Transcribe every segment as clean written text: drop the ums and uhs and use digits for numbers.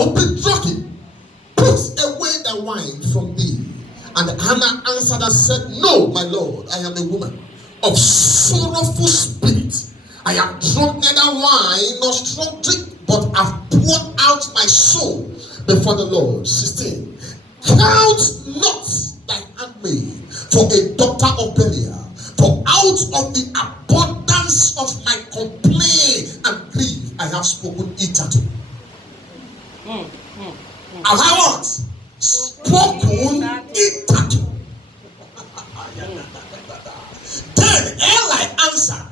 Obedroki, put away the wine from thee. And Hannah answered and said, No, my Lord, I am a woman of sorrowful spirit. I have drunk neither wine nor strong drink, but have poured out my soul before the Lord. 16. Count not thy handmaid for a daughter of Belial, for out of the abundance of my complaint and grief I have spoken hitherto. I have what? Spoken hitherto. Then Eli answered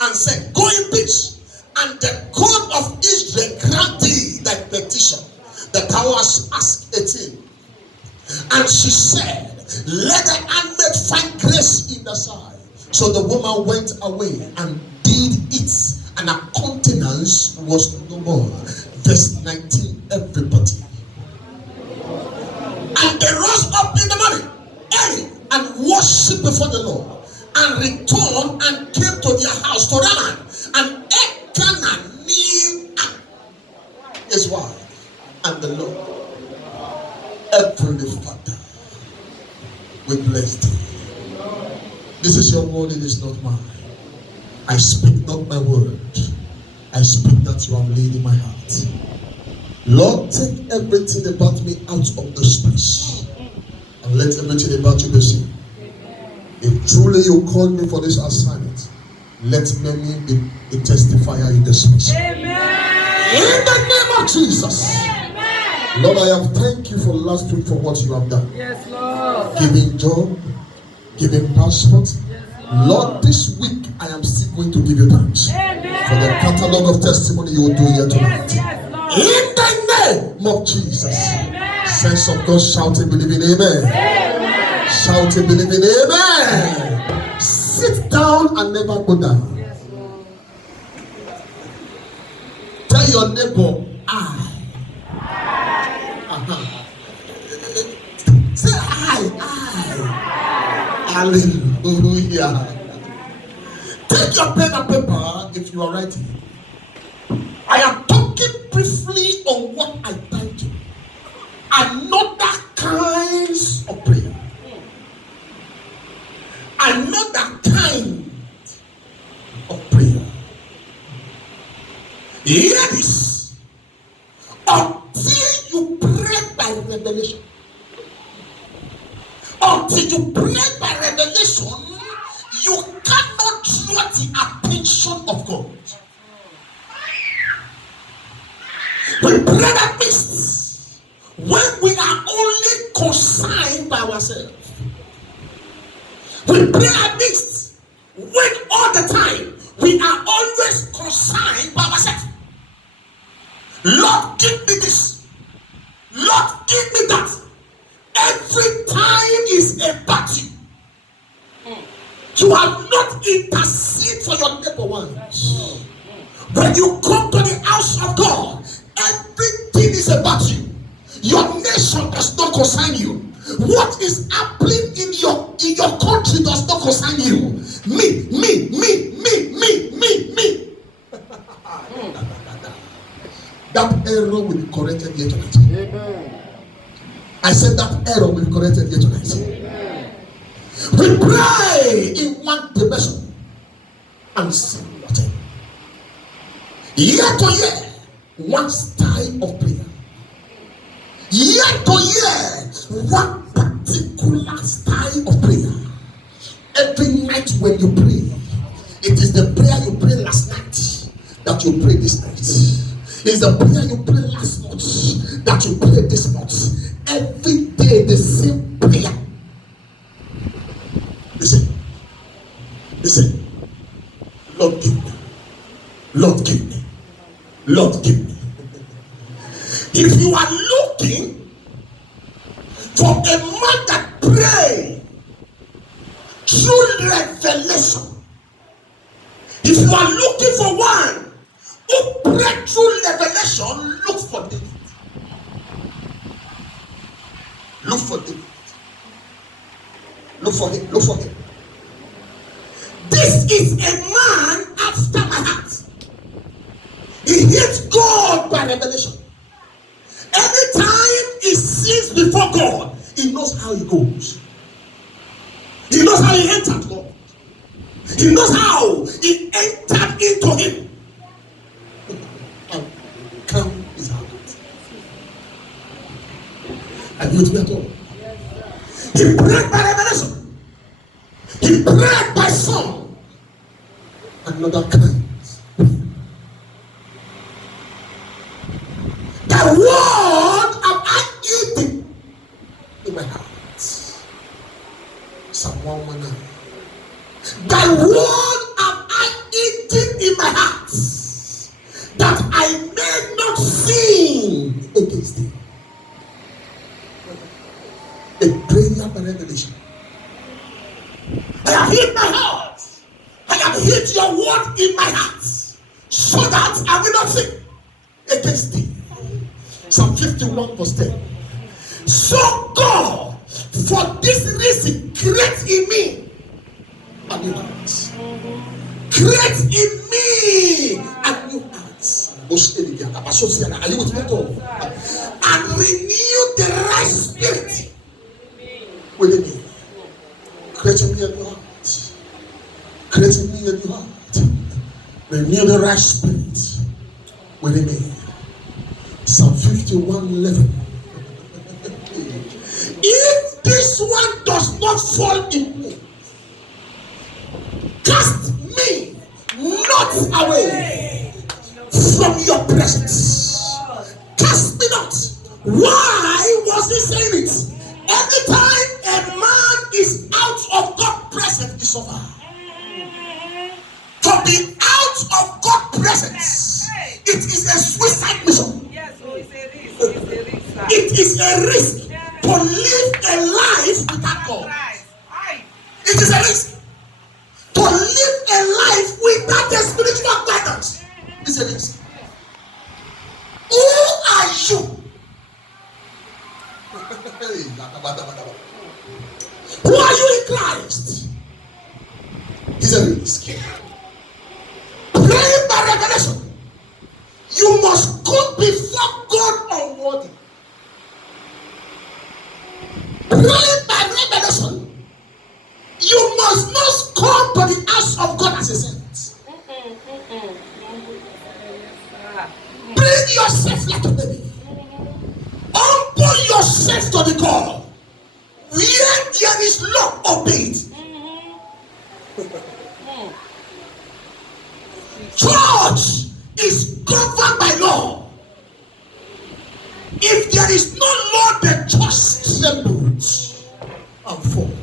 and said, Go in peace, and the God of Israel grant thee thy petition that thou hast asked. 18. And she said, Let the handmaid find grace in the sight. So the woman went away and did it, and her countenance was no more. Verse 19, everybody. And they rose up in the morning early and worshipped before the Lord, and returned and came to their house to Ramah, and Elkanah knew his wife. And the Lord, Heavenly Father, we bless thee. This is your word, it is not mine. I speak not my word, I speak that you have laid in my heart. Lord, take everything about me out of this place, and let everything about you be seen. If truly you called me for this assignment, let many be a testifier in this place. Amen. In the name of Jesus. Amen. Lord, I have thanked you for last week for what you have done. Yes, Lord. Giving job, giving passport. Yes, Lord, this week I am still going to give you thanks. Amen. For the catalog of testimony you will do here tonight. Yes, Lord. In the name of Jesus. Amen. Sense of God shouting, believing amen. Amen. Shouting, believing amen. Sit down and never go down. Yes, Lord. Tell your neighbor, I. Say I. Hallelujah. Take your pen and paper if you are writing. I am talking briefly on what I titled Another Kinds of Prayer. Another kind of prayer. Hear this. Until you pray by revelation. Until you pray by revelation, you cannot draw the attention of God. We pray that means when we are only concerned by ourselves. We pray at least when all the time we are always concerned by ourselves. Lord, give me this. Lord, give me that. Every time is a battle. You have not interceded for your neighbor once. When you come to the house of God, everything is a battle. Your nation does not concern you. What is happening in your country does not concern you. Me. That error will be corrected here tonight. Amen. I said that error will be corrected here tonight. Amen. We pray in one dimension and see nothing. Year to year, one style of prayer. Year to year, one particular style of prayer. Every night when you pray, it is the prayer you prayed last night that you pray this night. It's the prayer you prayed last month that you pray this month. Every day the same prayer. Listen. Lord give me. Lord give me. Lord give me. If you are looking for a man that prays through revelation, if you are looking for one who prays through revelation, look for David. Look for David. Look for him. Look for him. This is a man after my heart. He hates God by revelation. things before God, he knows how it goes. He knows how he entered Lord. He knows how he entered into him. And calm his heart. Are you with me at all? He prayed by revelation. He prayed by song. Another kind. The word am I eating in my heart. Psalm 119. The word am I eating in my heart, that I may not sin against thee. A prayer by revelation. I have hid my heart. I have hid your word in my heart, so that I will not sin against thee. Psalm 51 verse 10. So God, for this reason, create in me a new heart. Create in me a new heart. Are you with me at all? And renew the right spirit within me. Create in me a new heart. Create in me a new heart. Renew the right spirit within me. Psalm 51:11. If this one does not fall in me, cast me not away from your presence. Cast me not. Why was he saying it? Anytime a man is out of God's presence, he suffers. To be out of God's presence, it is a suicide mission. It is a risk to live a life without God. It is a risk to live a life without the spiritual guidance. It's a risk. Who are you? Who are you in Christ? It's a risk. Praying by revelation. You must come before God unworthy. Praying by revelation. You must not come to the house of God as a saint. Bring yourself like a baby. Humble yourself to the God. Where there is law, obey it. Church is governed by law. If there is no law, the church trembles and falls.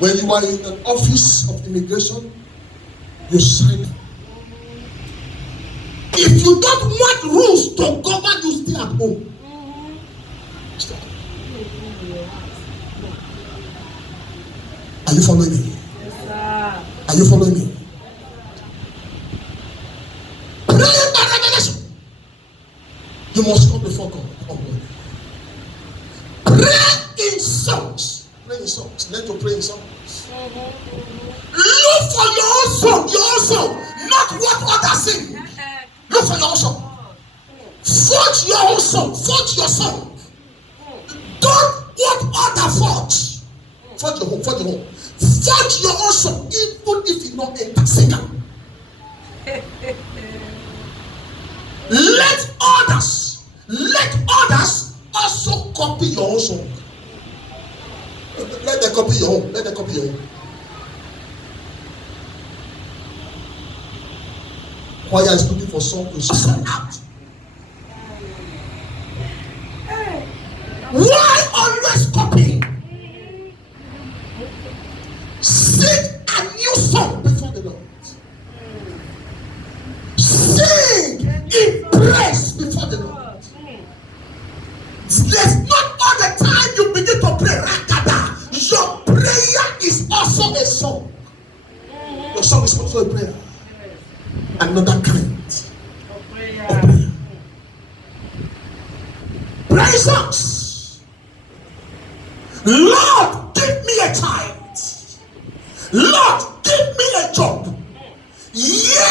When you are in an office of immigration, you sign. If you don't want rules to govern you, stay at home. Are you following me? Yes, sir. Are you following me? Praying by revelation. You must come before God. Pray in songs. Pray in songs. Learn to pray in songs. Look for your own song. Your own song. Not what others sing. Look for your own song. Forge your own song. Forge your song. Don't what other forge. Forge your home. Forge your home. Forge your own song, even if you not enter singer. Let others also copy your own song. Let them copy your own. Let them copy your own. Choir is looking for song to sing out. Why always copy? Sing a new song before the Lord. Sing in praise before the Lord. There's not all the time you begin to pray rakada. Your prayer is also a song. Your song is also a prayer. Another kind of prayer. Praise songs. Lord, give me a child. Lord, give me a job. Yeah.